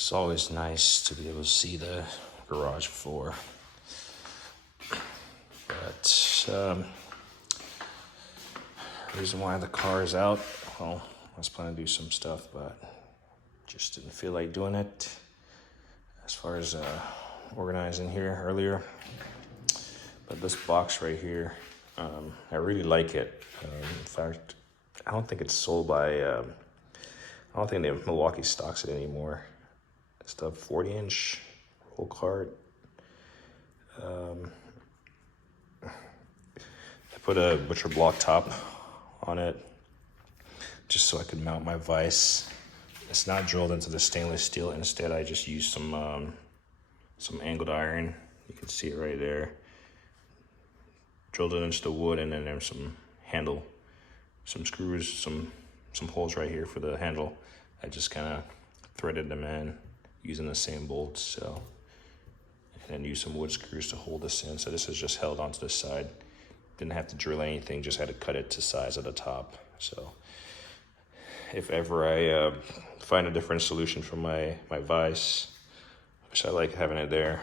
It's always nice to be able to see the garage floor. But reason why the car is out, well, I was planning to do some stuff, but just didn't feel like doing it. As far as organizing here earlier. But this box right here, I really like it. In fact, I don't think it's sold by, I don't think Milwaukee stocks it anymore. It's the 40-inch roll cart. I put a butcher block top on it just so I could mount my vise. It's not drilled into the stainless steel. Instead, I just used some angled iron. You can see it right there. Drilled it into the wood, and then there's some handle, some screws, some holes right here for the handle. I just kind of threaded them in using the same bolts. So, and then used some wood screws to hold this in. So this is just held onto the side. Didn't have to drill anything, just had to cut it to size at the top. So if ever I find a different solution for my vise, which I like having it there,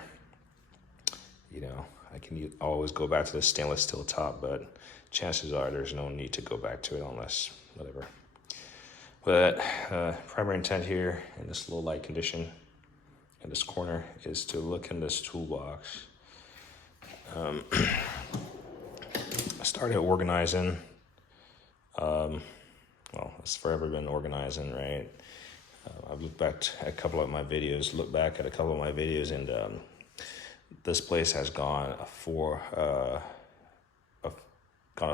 you know, I can always go back to the stainless steel top, but chances are there's no need to go back to it unless whatever. But primary intent here in this low light condition in this corner is to look in this toolbox. I started organizing. Well, it's forever been organizing, right? I've looked back at a couple of my videos, and this place has gone a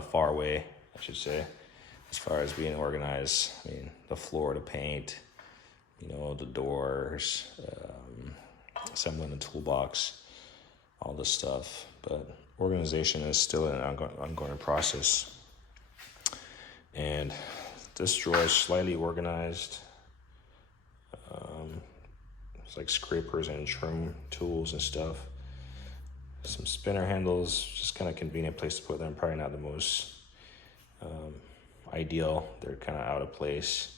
far way, I should say, as far as being organized. I mean, the floor, the paint, you know, the doors, assembling the toolbox, all this stuff. But organization is still an ongoing process. And this drawer is slightly organized. It's like scrapers and trim tools and stuff. Some spinner handles, just kind of convenient place to put them. Probably not the most ideal. They're kind of out of place.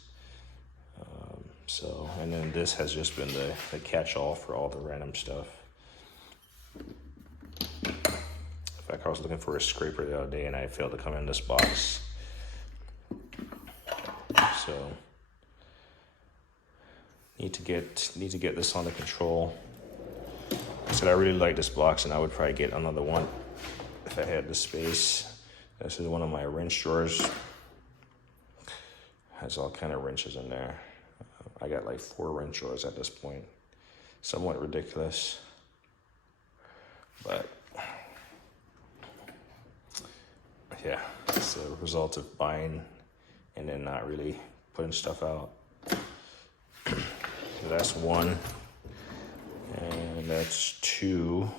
So, and then this has just been the catch-all for all the random stuff. In fact, I was looking for a scraper the other day and I failed to come in this box. So, need to get this under control. I said I really like this box, and I would probably get another one if I had the space. This is one of my wrench drawers. Has all kind of wrenches in there. I got like 4 wrench drawers at this point. Somewhat ridiculous, but yeah, it's a result of buying and then not really putting stuff out. So that's 1, and that's 2.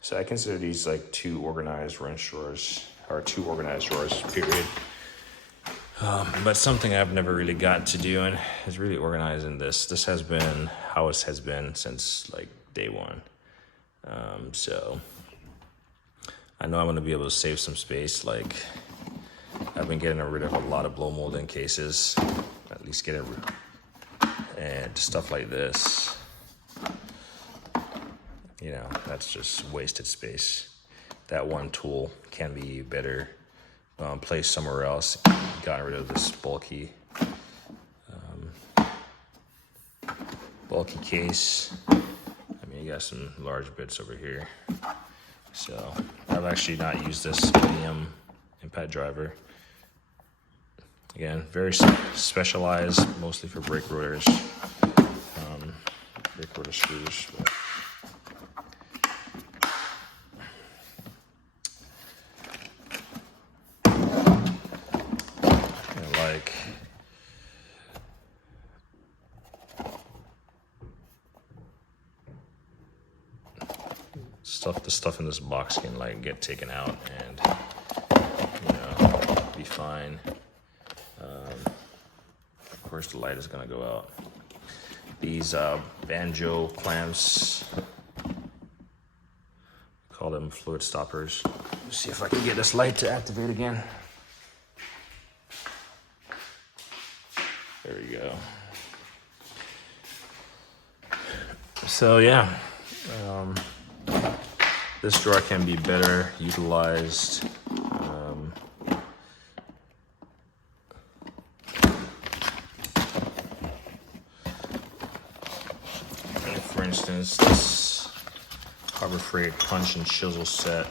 So I consider these like 2 organized wrench drawers, or 2 organized drawers, period. But something I've never really gotten to do and is really organizing this. This has been how it has been since like day one. So I know I'm going to be able to save some space. Like, I've been getting rid of a lot of blow molding cases, at least get it, and stuff like this. You know, that's just wasted space. That one tool can be better placed somewhere else. Gotten rid of this bulky case. I mean, you got some large bits over here. So I've actually not used this medium impact driver. Again, very specialized, mostly for brake rotors, brake rotor screws. But like the stuff in this box can like get taken out and, you know, be fine. Of course the light is gonna go out. These banjo clamps, call them fluid stoppers. Let's see if I can get this light to activate again. There we go. So yeah, this drawer can be better utilized. For instance, this Harbor Freight punch and chisel set.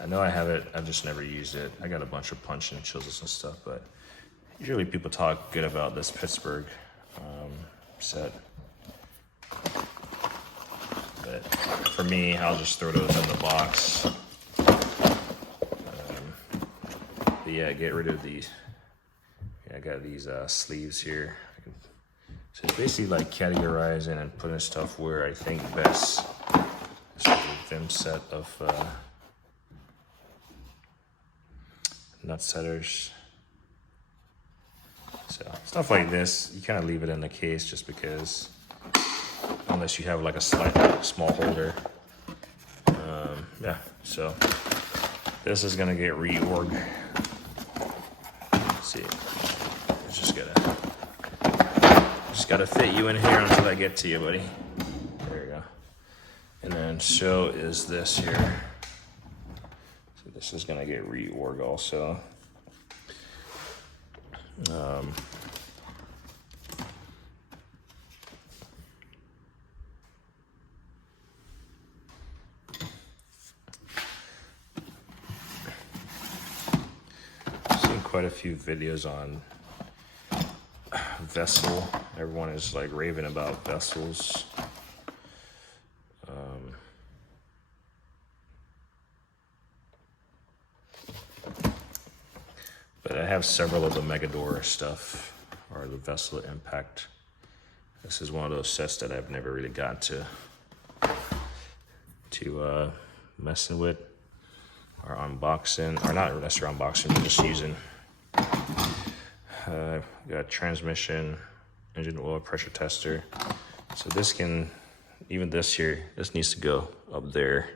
I know I have it, I've just never used it. I got a bunch of punch and chisels and stuff, but usually people talk good about this Pittsburgh set. But for me, I'll just throw those in the box. But yeah, get rid of these. Yeah, I got these sleeves here. So it's basically like categorizing and putting stuff where I think best. This is a Vim set of nut setters. So stuff like this, you kind of leave it in the case just because, unless you have like a small holder. Yeah, so this is gonna get reorg. Let's see, it's just gotta fit you in here until I get to you, buddy. There you go. And then so is this here. So this is gonna get reorg also. Quite a few videos on Vessel. Everyone is like raving about Vessels. But I have several of the Megador stuff, or the Vessel Impact. This is one of those sets that I've never really got to messing with or unboxing, or not necessarily unboxing, but just using. Got transmission, engine oil pressure tester. So this can, even this here, this needs to go up there.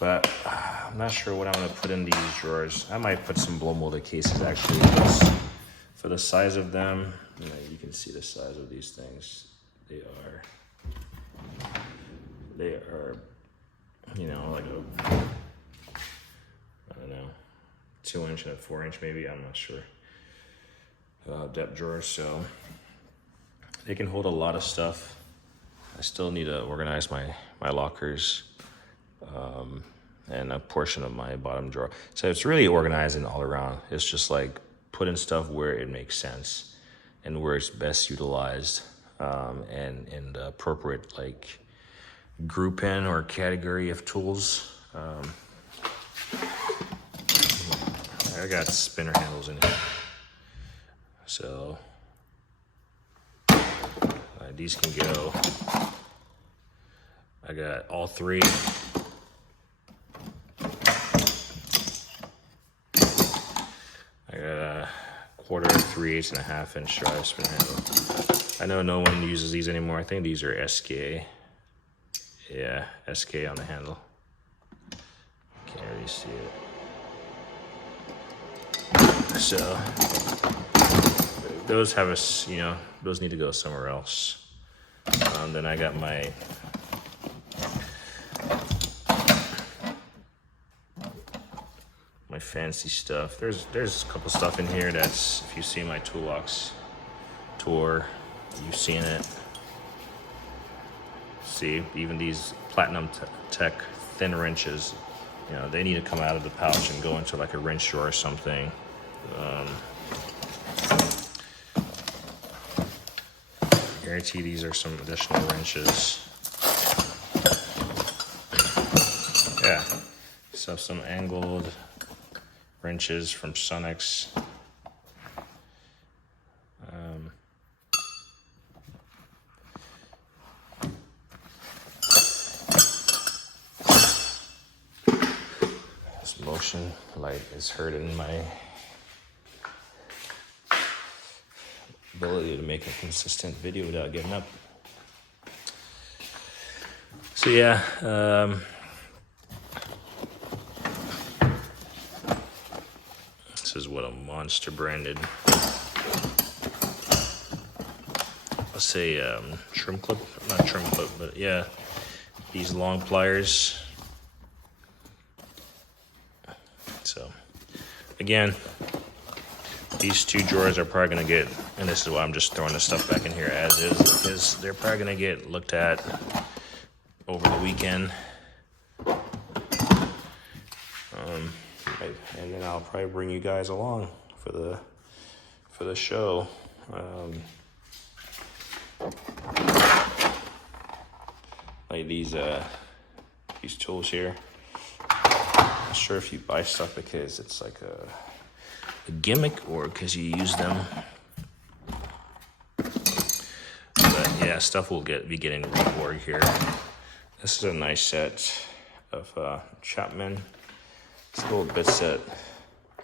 But I'm not sure what I'm gonna put in these drawers. I might put some blow molded cases actually, for the size of them. You know, you can see the size of these things. They are, you know, like a, I don't know, 2-inch and a 4-inch maybe, I'm not sure. Depth drawers, so they can hold a lot of stuff. I still need to organize my lockers. And a portion of my bottom drawer. So it's really organizing all around. It's just like putting stuff where it makes sense and where it's best utilized, and in the appropriate like grouping or category of tools. I got spinner handles in here. So these can go. I got all three. I got a 1/4, 3/8, and a 1/2-inch drive spin handle. I know no one uses these anymore. I think these are SK. Yeah, SK on the handle. Can't really see it. So those have a, you know, those need to go somewhere else. Then I got my fancy stuff. There's a couple stuff in here that's, if you see my Toolbox tour, you've seen it. See, even these Platinum Tech thin wrenches, you know, they need to come out of the pouch and go into like a wrench drawer or something. I guarantee these are some additional wrenches. Yeah, so some angled wrenches from Sonex. Some motion light is hurting my ability to make a consistent video without giving up. So yeah, this is what a Monster branded, I'll say trim clip, not trim clip, but yeah, these long pliers. So again, these two drawers are probably gonna get, and this is why I'm just throwing the stuff back in here as is, because they're probably gonna get looked at over the weekend. And then I'll probably bring you guys along for the show. Like these tools here. I'm not sure if you buy stuff because it's like a gimmick or because you use them. But yeah, stuff will be getting reorg here. This is a nice set of Chapman. It's a little bit set.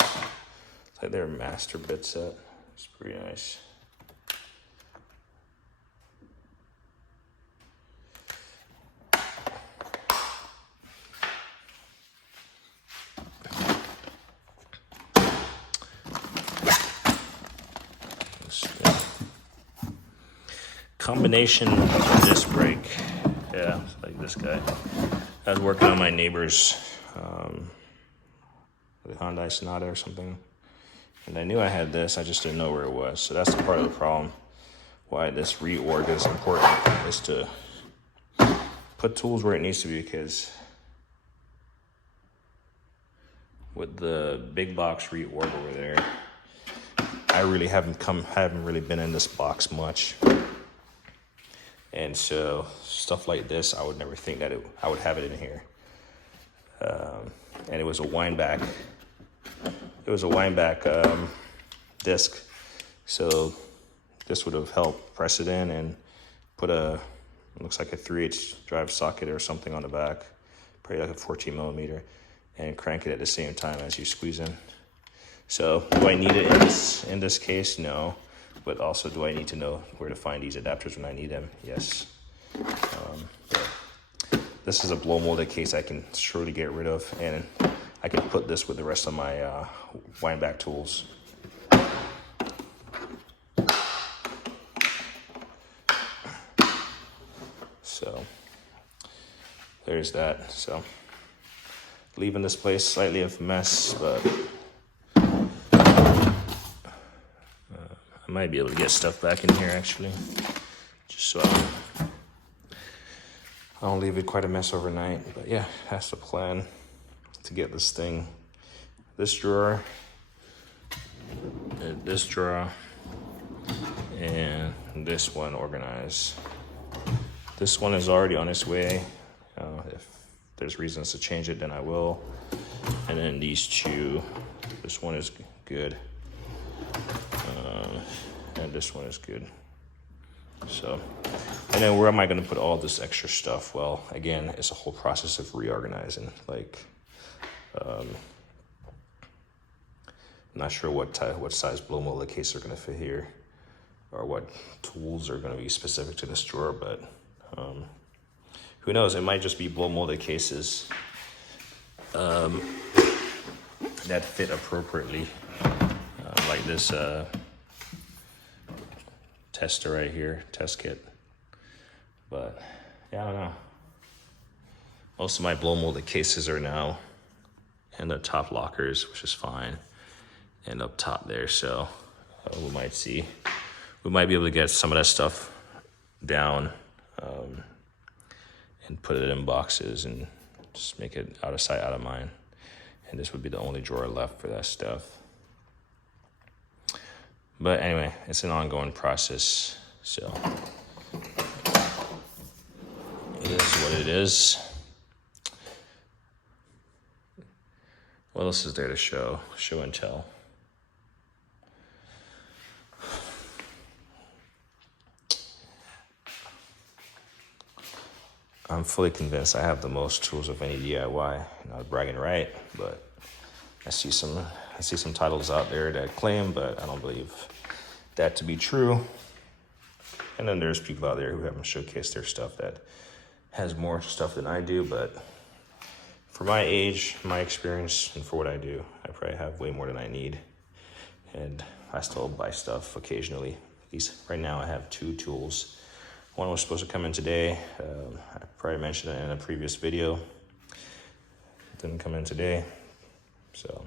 It's like their master bit set. It's pretty nice. Combination disc brake. Yeah, like this guy. I was working on my neighbor's the Hyundai Sonata or something, and I knew I had this, I just didn't know where it was. So that's the part of the problem. Why this reorg is important is to put tools where it needs to be, because with the big box reorg over there, I really haven't really been in this box much. And so stuff like this, I would never think that I would have it in here. And it was a windback. It was a windback disc. So this would have helped press it in and put looks like a 3/8 drive socket or something on the back, probably like a 14 millimeter, and crank it at the same time as you squeeze in. So do I need it in this case? No. But also, do I need to know where to find these adapters when I need them? Yes. This is a blow molded case I can surely get rid of, and I can put this with the rest of my windback tools. So there's that. So leaving this place slightly of a mess, but I might be able to get stuff back in here actually, just so I don't leave it quite a mess overnight. But yeah, that's the plan, to get this thing, this drawer, and this one organized. This one is already on its way. If there's reasons to change it, then I will. And then these two, this one is good. And this one is good. So, and then where am I going to put all this extra stuff? Well, again, it's a whole process of reorganizing. Like, I'm not sure what size blow molded case are going to fit here, or what tools are going to be specific to this drawer. But who knows? It might just be blow molded cases that fit appropriately, like this. Tester right here, test kit. But yeah, I don't know. Most of my blow molded cases are now in the top lockers, which is fine, and up top there. So we might see, we might be able to get some of that stuff down and put it in boxes and just make it out of sight, out of mind. And this would be the only drawer left for that stuff. But anyway, it's an ongoing process, so it is what it is. What else is there to show? Show and tell. I'm fully convinced I have the most tools of any DIY. Not bragging right, but I see some titles out there that claim, but I don't believe that to be true. And then there's people out there who haven't showcased their stuff that has more stuff than I do, but for my age, my experience, and for what I do, I probably have way more than I need. And I still buy stuff occasionally. At least right now I have 2 tools. One was supposed to come in today. I probably mentioned it in a previous video. It didn't come in today. So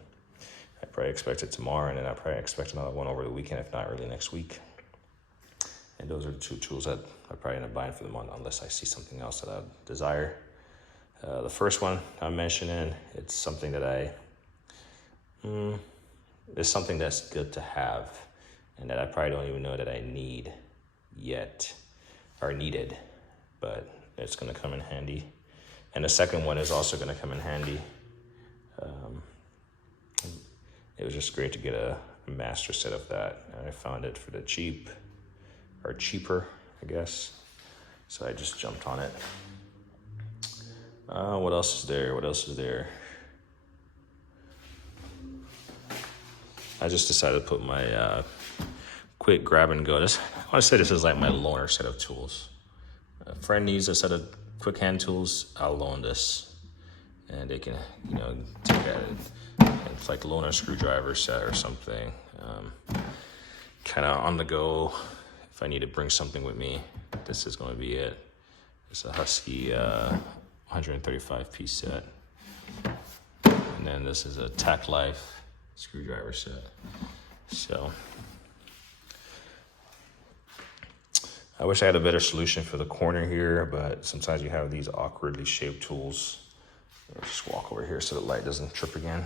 I probably expect it tomorrow, and then I probably expect another one over the weekend, if not early next week. And those are the 2 tools that I probably end up buying for the month unless I see something else that I desire. The first one I'm mentioning, it's something that it's something that's good to have and that I probably don't even know that I need yet or needed, but it's gonna come in handy. And the second one is also gonna come in handy. It was just great to get a master set of that. And I found it for the cheaper, I guess. So I just jumped on it. What else is there? I just decided to put my quick grab and go. I want to say this is like my loaner set of tools. A friend needs a set of quick hand tools, I'll loan this. And they can, take at it. It's like loaner screwdriver set or something. Kind of on the go. If I need to bring something with me, this is going to be it. It's a Husky 135 piece set. And then this is a Tac Life screwdriver set. So I wish I had a better solution for the corner here, but sometimes you have these awkwardly shaped tools. I'll just walk over here so the light doesn't trip again.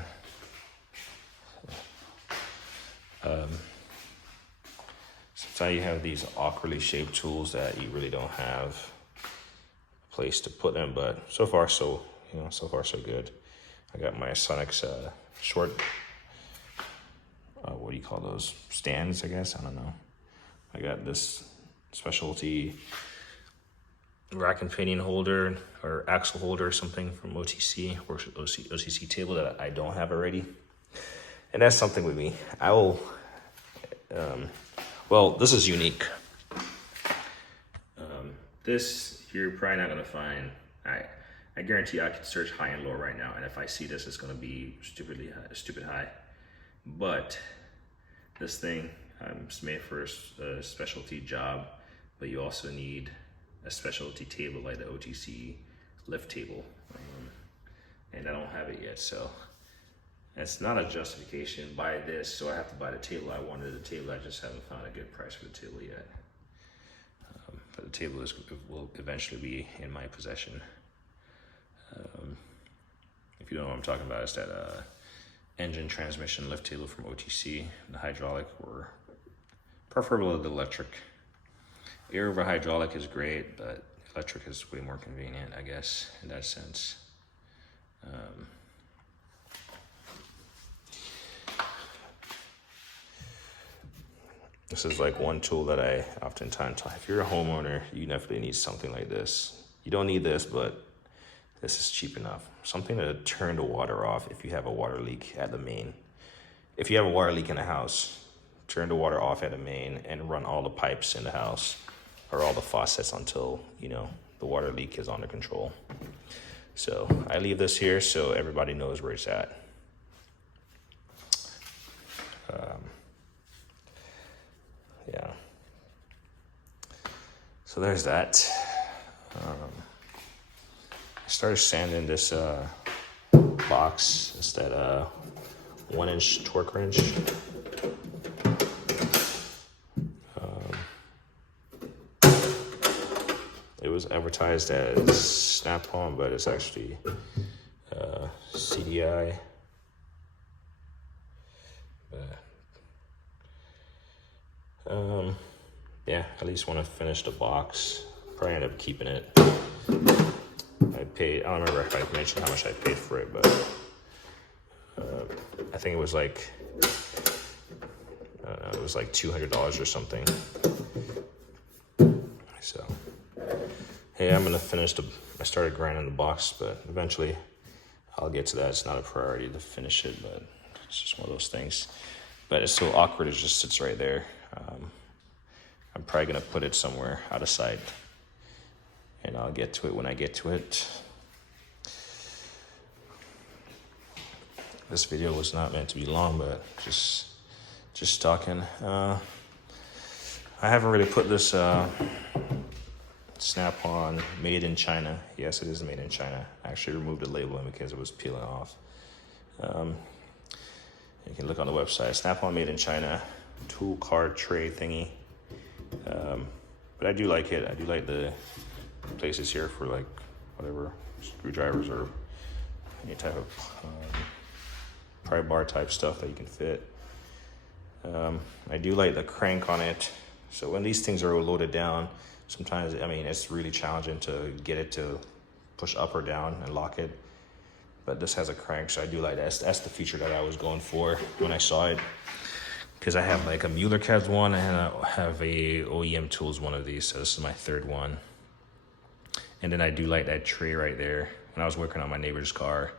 Sometimes you have these awkwardly shaped tools that you really don't have a place to put them, but so far so good. I got my Sonex short, what do you call those? Stands, I guess, I don't know. I got this specialty rack and pinion holder or axle holder or something from OTC, or OTC table that I don't have already. And that's something with me. I will, well, this is unique. This you're probably not gonna find. I guarantee I could search high and low right now, and if I see this, it's gonna be stupid high. But this thing, it's made for a specialty job, but you also need a specialty table like the OTC lift table, and I don't have it yet, so it's not a justification. Buy this, so I have to buy the table. I wanted the table. I just haven't found a good price for the table yet. But the table will eventually be in my possession. If you don't know what I'm talking about, it's that engine transmission lift table from OTC, the hydraulic, or preferably the electric. Air over hydraulic is great, but electric is way more convenient, I guess, in that sense. This is like one tool that I oftentimes talk. If you're a homeowner, you definitely need something like this. You don't need this, but this is cheap enough. Something to turn the water off if you have a water leak at the main. If you have a water leak in the house, turn the water off at the main and run all the pipes in the house or all the faucets until, the water leak is under control. So I leave this here so everybody knows where it's at. Yeah. So there's that. I started sanding this box. It's that 1-inch torque wrench. It was advertised as Snap-on, but it's actually CDI. Yeah, at least want to finish the box. Probably end up keeping it. I don't remember if I mentioned how much I paid for it, but I think it was like, $200 or something. So, hey, I'm gonna finish I started grinding the box, but eventually I'll get to that. It's not a priority to finish it, but It's just one of those things. But it's so awkward, it just sits right there. I'm probably gonna put it somewhere out of sight, and I'll get to it when I get to it. This video was not meant to be long, but just talking. I haven't really put this Snap-on made in China. Yes, it is made in China. I actually removed the labeling because it was peeling off. You can look on the website. Snap-on made in China, tool card tray thingy. But I do like it. I do like the places here for like whatever screwdrivers or any type of pry bar type stuff that you can fit. I do like the crank on it. So when these things are loaded down, sometimes, I mean, it's really challenging to get it to push up or down and lock it. But this has a crank, so I do like that. That's the feature that I was going for when I saw it. Because I have like a Mueller Cabs one, and I have a OEM Tools one of these, so this is my third one. And then I do like that tray right there. When I was working on my neighbor's car,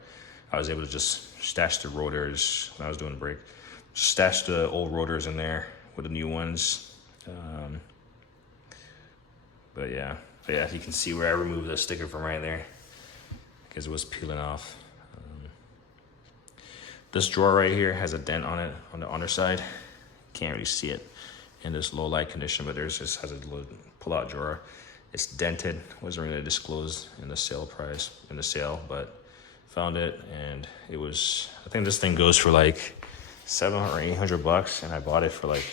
I was able to just stash the rotors when I was doing the brake. Stash the old rotors in there with the new ones. But yeah, you can see where I removed the sticker from right there because it was peeling off. This drawer right here has a dent on it on the underside. Can't really see it in this low light condition, but there's just has a little pull-out drawer. It's dented. Wasn't really disclosed in the sale price but found it, and it was. I think this thing goes for like $700 or $800, and I bought it for like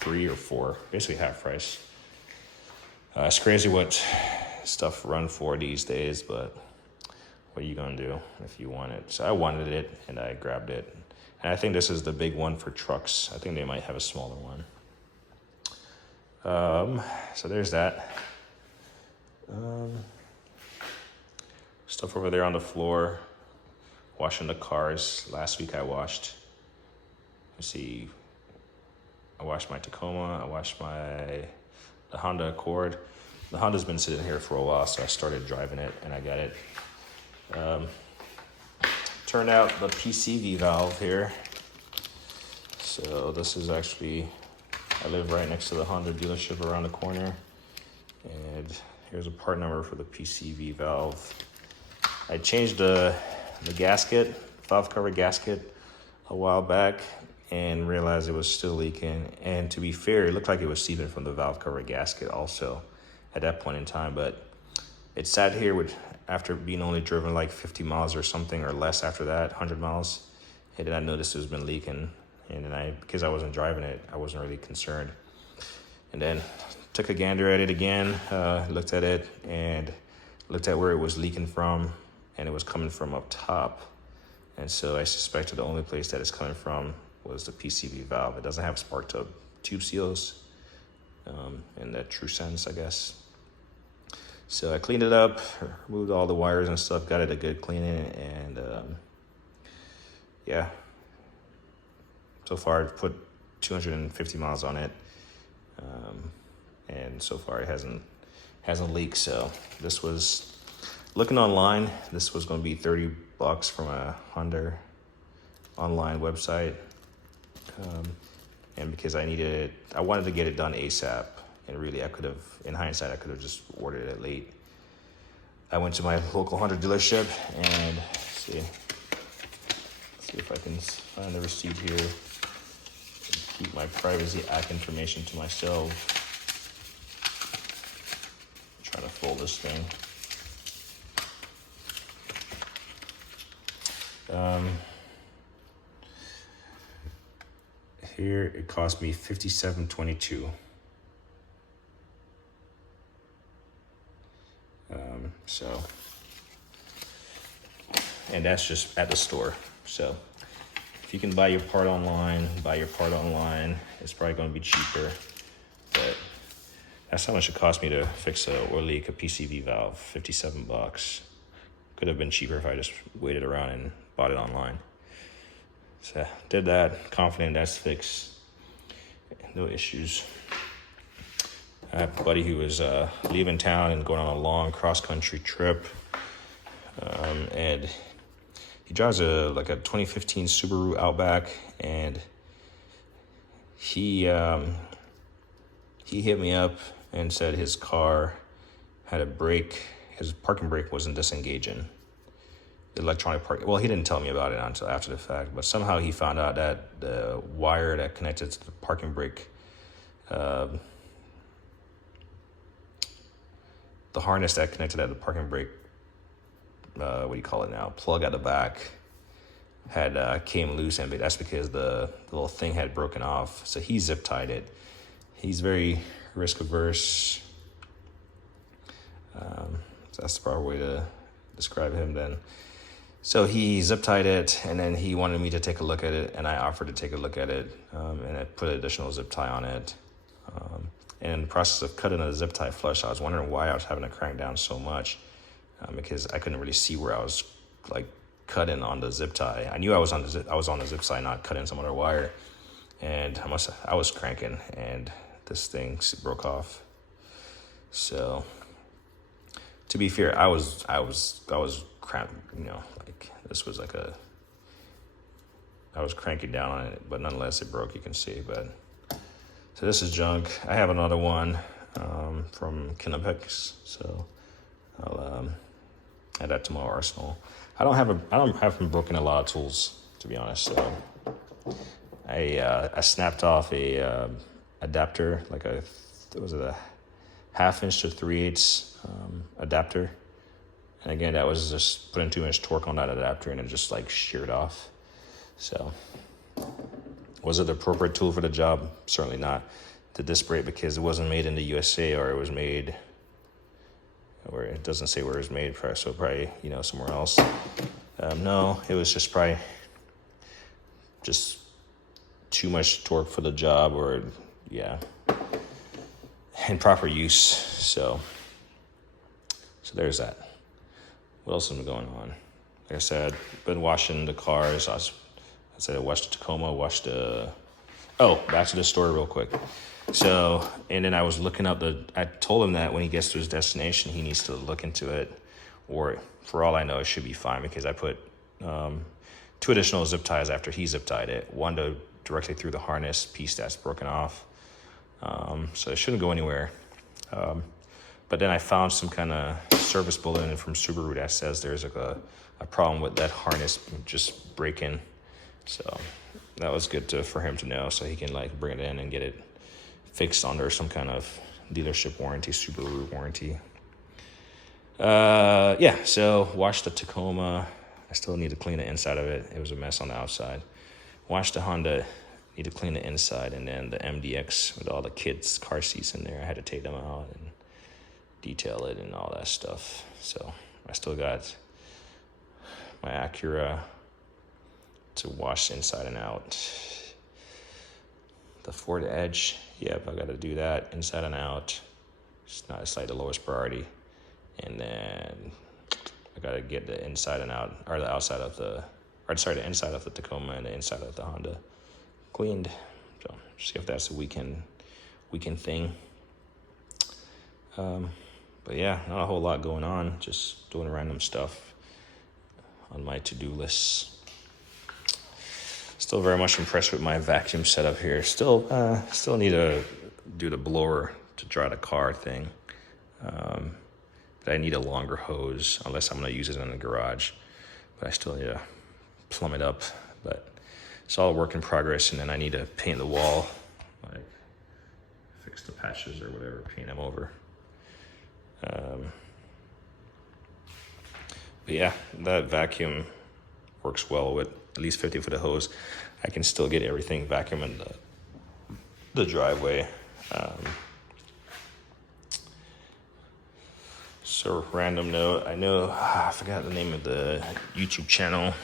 $3 or $4, basically half price. It's crazy what stuff run for these days, but what are you gonna do if you want it? So I wanted it, and I grabbed it. And I think this is the big one for trucks. I think they might have a smaller one. So there's that. Stuff over there on the floor. Washing the cars. Last week I washed. Let's see. I washed my Tacoma. I washed the Honda Accord. The Honda's been sitting here for a while, so I started driving it, and I got it. Turned out the PCV valve here. So this is actually, I live right next to the Honda dealership around the corner. And here's a part number for the PCV valve. I changed the gasket, valve cover gasket, a while back and realized it was still leaking. And to be fair, it looked like it was seeping from the valve cover gasket also at that point in time. But it sat here after being only driven like 50 miles or something or less after that, 100 miles. And then I noticed it's been leaking. And then because I wasn't driving it, I wasn't really concerned. And then took a gander at it again, looked at it and looked at where it was leaking from, and it was coming from up top. And so I suspected the only place that it's coming from was the PCV valve. It doesn't have spark plug tube seals in that true sense, I guess. So I cleaned it up, removed all the wires and stuff, got it a good cleaning, and yeah. So far I've put 250 miles on it, and so far it hasn't leaked. So this was, looking online, this was going to be $30 from a Honda online website, and because I wanted to get it done ASAP. And really, in hindsight, I could have just ordered it late. I went to my local Honda dealership and see if I can find the receipt here. Keep my Privacy Act information to myself. Try to fold this thing. Here it cost me $57.22. So, and that's just at the store. So if you can buy your part online, it's probably going to be cheaper. But that's how much it cost me to fix a oil leak, a PCV valve, $57. Could have been cheaper if I just waited around and bought it online. So did that, confident that's fixed, no issues. I have a buddy who was leaving town and going on a long cross-country trip, and he drives a 2015 Subaru Outback, and he hit me up and said his car had a brake. His parking brake wasn't disengaging. The electronic park. Well, he didn't tell me about it until after the fact, but somehow he found out that the wire that connected to the parking brake, the harness that connected at the parking brake, what do you call it now? Plug at the back had came loose, and that's because the little thing had broken off. So he zip tied it. He's very risk averse. So that's the proper way to describe him then. So he zip tied it, and then he wanted me to take a look at it, and I offered to take a look at it, and I put an additional zip tie on it. And in the process of cutting the zip tie flush, I was wondering why I was having to crank down so much, because I couldn't really see where I was like cutting on the zip tie. I knew I was on the zip tie, not cutting some other wire, and I was cranking, and this thing broke off. So, to be fair, I was cramped, like this was like I was cranking down on it, but nonetheless it broke, you can see. But so this is junk. I have another one from Kinepex, so I'll add that to my arsenal. I don't have broken a lot of tools, to be honest. So I snapped off a adapter, was it a 1/2 inch to 3/8 adapter, and again that was just putting too much torque on that adapter, and it just like sheared off. So was it the appropriate tool for the job? Certainly not. The disc brake, because it wasn't made in the USA, or it was made, or it doesn't say where it was made, so probably somewhere else. No, it was just probably just too much torque for the job, or in proper use. So there's that. What else has been going on? Like I said, been washing the cars. I washed the Tacoma, back to the story real quick. So, and then I was looking up I told him that when he gets to his destination, he needs to look into it, or for all I know, it should be fine, because I put 2 additional zip ties after he zip tied it. One to directly through the harness piece that's broken off. So it shouldn't go anywhere. But then I found some kind of service bulletin from Subaru that says there's a problem with that harness just breaking. So that was good for him to know, so he can bring it in and get it fixed under some kind of dealership warranty, Subaru warranty. So washed the Tacoma. I still need to clean the inside of it. It was a mess on the outside. Washed the Honda. Need to clean the inside, and then the MDX with all the kids' car seats in there, I had to take them out and detail it and all that stuff. So I still got my Acura to wash inside and out. The Ford Edge, I got to do that inside and out. It's like the lowest priority. And then I got to get the inside and out, or the outside of the inside of the Tacoma and the inside of the Honda cleaned. So see if that's a weekend thing. But not a whole lot going on, just doing random stuff on my to-do list. Still very much impressed with my vacuum setup here. Still need to do the blower to dry the car thing. But I need a longer hose, unless I'm going to use it in the garage. But I still need to plumb it up. But it's all work in progress, and then I need to paint the wall, fix the patches or whatever, paint them over. But that vacuum works well with at least 50 foot of hose. I can still get everything vacuum in the driveway. So random note, I forgot the name of the YouTube channel.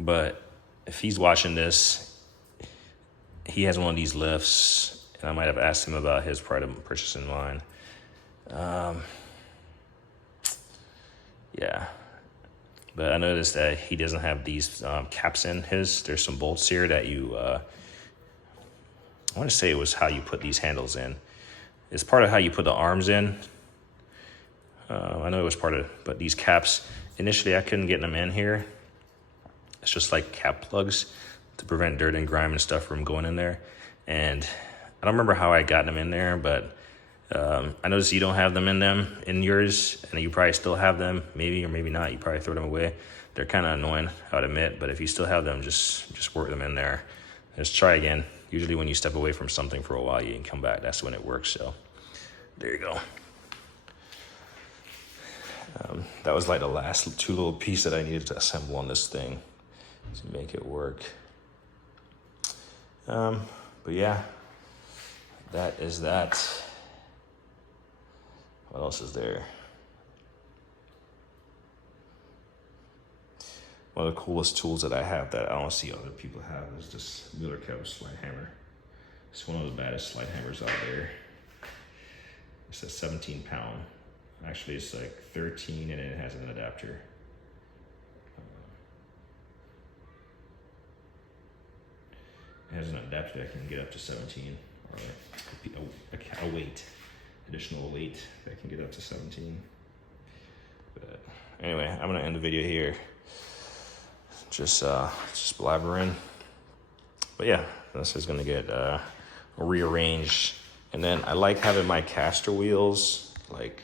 But if he's watching this, he has one of these lifts, and I might have asked him about his prior to purchasing mine. But I noticed that he doesn't have these caps in his. There's some bolts here that I want to say it was how you put these handles in. It's part of how you put the arms in. I know it was part of, but these caps, initially I couldn't get them in here. It's just like cap plugs to prevent dirt and grime and stuff from going in there. And I don't remember how I got them in there, but I noticed you don't have them in yours, and you probably still have them, maybe or maybe not. You probably throw them away. They're kind of annoying, I would admit, but if you still have them, just work them in there. Just try again. Usually when you step away from something for a while, you can come back. That's when it works, so there you go. That was like the last two little pieces that I needed to assemble on this thing to make it work. But yeah, that is that. What else is there? One of the coolest tools that I have that I don't see other people have is this Mueller-Keller slide hammer. It's one of the baddest slide hammers out there. It's a 17 pound. Actually, it's like 13 and it has an adapter. It has an adapter that can get up to 17, or a weight, additional weight that can get up to 17. But anyway, I'm gonna end the video here. Just blabbering. But yeah, this is gonna get rearranged. And then I like having my caster wheels like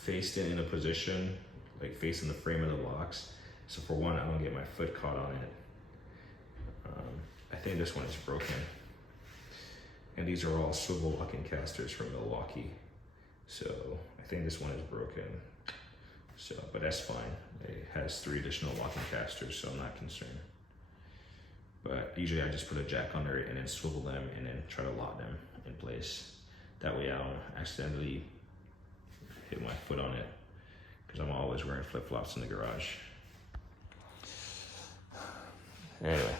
faced in a position, like facing the frame of the box. So for one, I don't get my foot caught on it. I think this one is broken. And these are all swivel locking casters from Milwaukee. So I think this one is broken. So, but that's fine. It has 3 additional locking casters, so I'm not concerned. But usually I just put a jack under it and then swivel them and then try to lock them in place. That way I don't accidentally hit my foot on it, because I'm always wearing flip-flops in the garage. Anyway,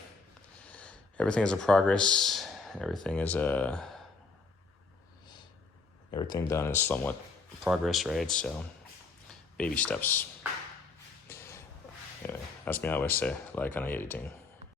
everything is a progress. Everything done is somewhat progress, right? So baby steps. Anyway, that's me. I always say, like on editing.